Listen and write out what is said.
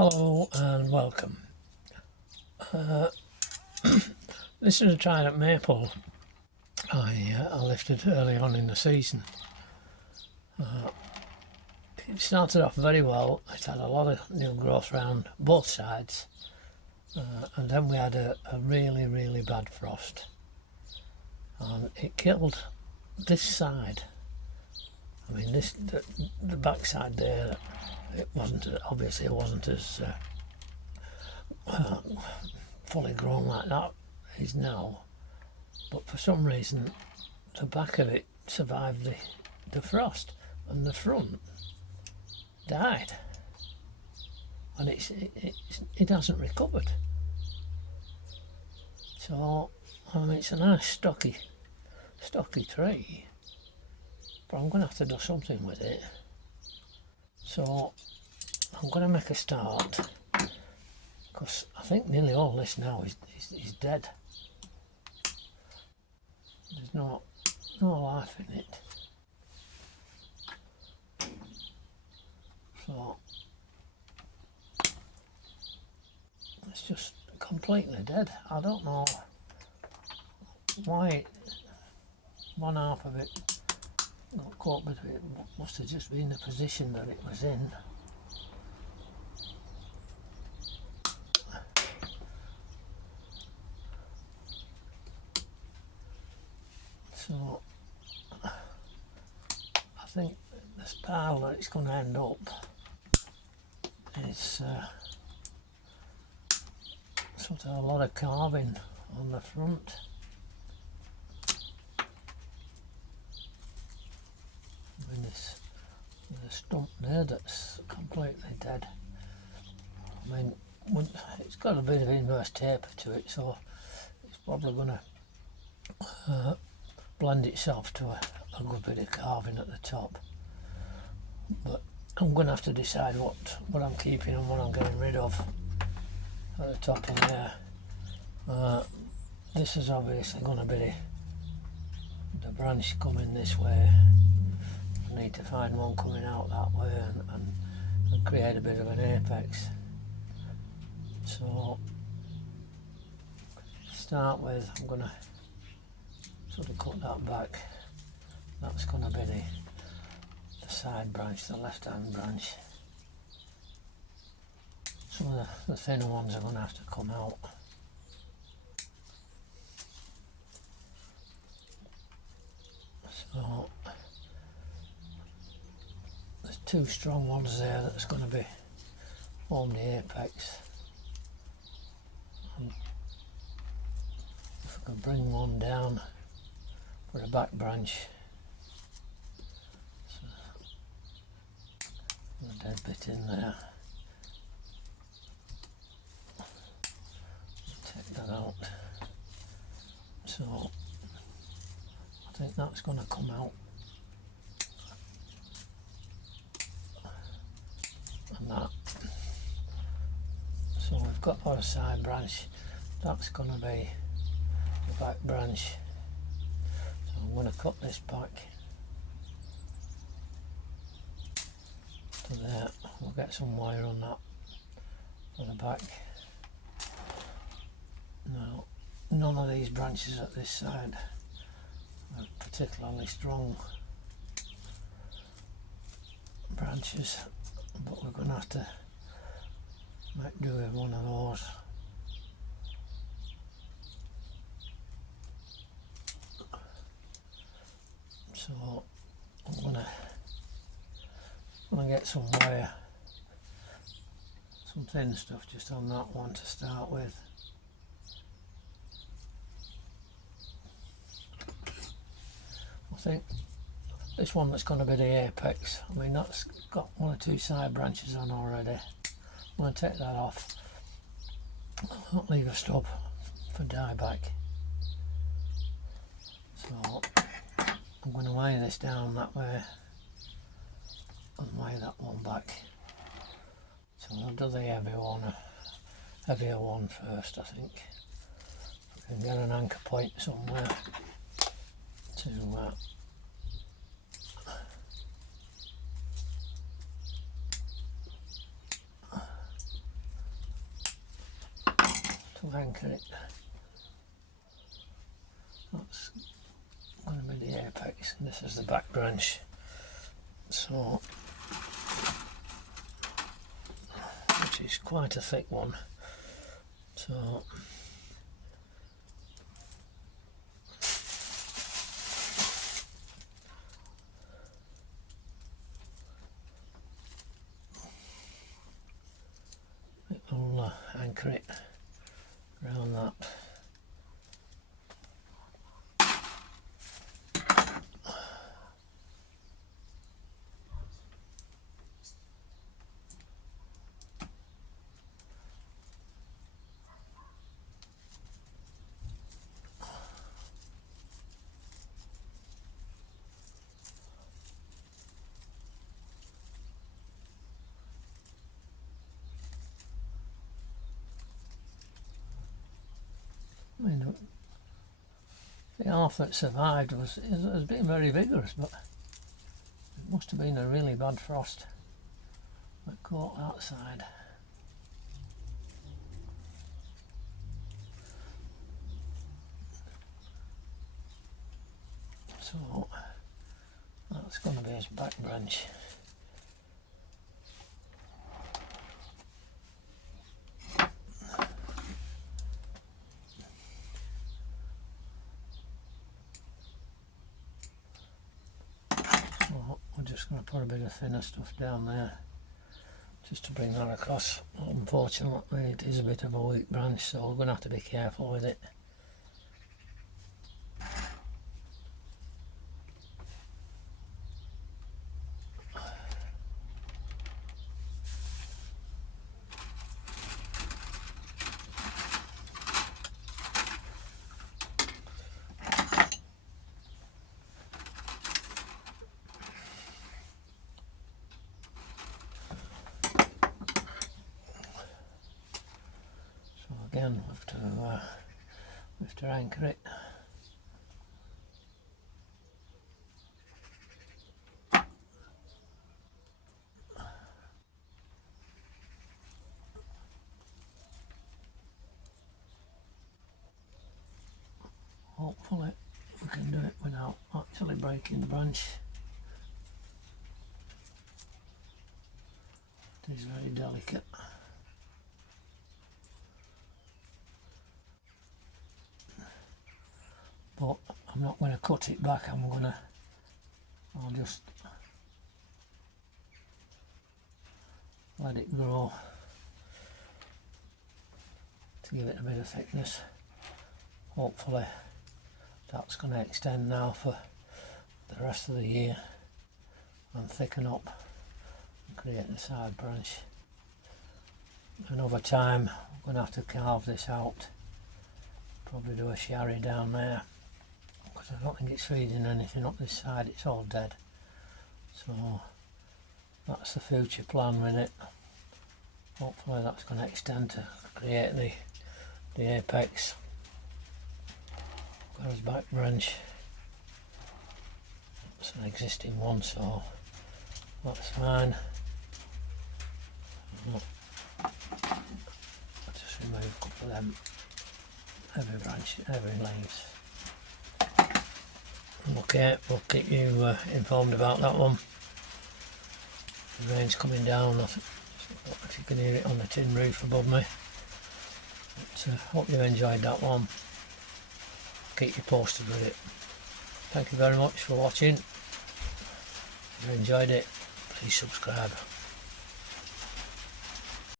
Hello and welcome. This is a trident maple I lifted early on in the season. It started off very well. It had a lot of new growth around both sides, and then we had a really bad frost, and it killed this side. I mean, the back side there, it wasn't as fully grown like that is now, but for some reason the back of it survived the frost and the front died, and it hasn't recovered. So I mean, it's a nice stocky tree, but I'm going to have to do something with it. So I'm going to make a start, because I think nearly all this now is dead. There's no life in it. So it's just completely dead. I don't know why one half of it got caught, but it must have just been the position that it was in. So I think the style that it's going to end up is sort of a lot of carving on the front. And there's a stump there that's completely dead. I mean, it's got a bit of inverse taper to it, so it's probably going to blend itself to a good bit of carving at the top. But I'm going to have to decide what I'm keeping and what I'm getting rid of at the top of there. This is obviously going to be the branch coming this way. I need to find one coming out that way and create a bit of an apex. So to start with, I'm going to sort of cut that back. That's going to be the side branch, the left hand branch. Some of the thinner ones are going to have to come out. So there's two strong ones there that's going to form the apex. And if I can bring one down for a back branch, so the dead bit in there, take that out. So I think that's going to come out, and that. So we've got our side branch, that's going to be the back branch. So I'm going to cut this back to there. We'll get some wire on that for the back. Now, none of these branches at this side are particularly strong branches, but we're going to have to make do with one of those. So I'm going to get some wire, some thin stuff just on that one to start with. I think this one that's going to be the apex, I mean, that's got one or two side branches on already. I'm going to take that off. I'll leave a stub for dieback. So I'm going to weigh this down that way and weigh that one back. So I'll do the heavier one first, I think. I can get an anchor point somewhere to to anchor it. That's going to be the apex, and this is the back branch. So, which is quite a thick one. So, it will anchor it around that. I mean, the half that survived has been very vigorous, but it must have been a really bad frost that caught that side. So that's going to be his back branch. We're just going to put a bit of thinner stuff down there just to bring that across. Unfortunately, it is a bit of a weak branch, so we're going to have to be careful with it. Again, we have to anchor it. Hopefully we can do it without actually breaking the branch. It is very delicate. But I'm not going to cut it back, I'll just let it grow to give it a bit of thickness. Hopefully that's going to extend now for the rest of the year and thicken up and create the side branch. And over time I'm going to have to carve this out, probably do a sherry down there, because I don't think it's feeding anything up this side, it's all dead. So that's the future plan with it. Hopefully that's going to extend to create the apex. Got his back branch, it's an existing one, so that's fine. I'll just remove a couple of them heavy leaves. Okay, we'll keep you informed about that one. The rain's coming down, I don't know if you can hear it on the tin roof above me. But hope you enjoyed that one. Keep you posted with it. Thank you very much for watching. If you enjoyed it, please subscribe.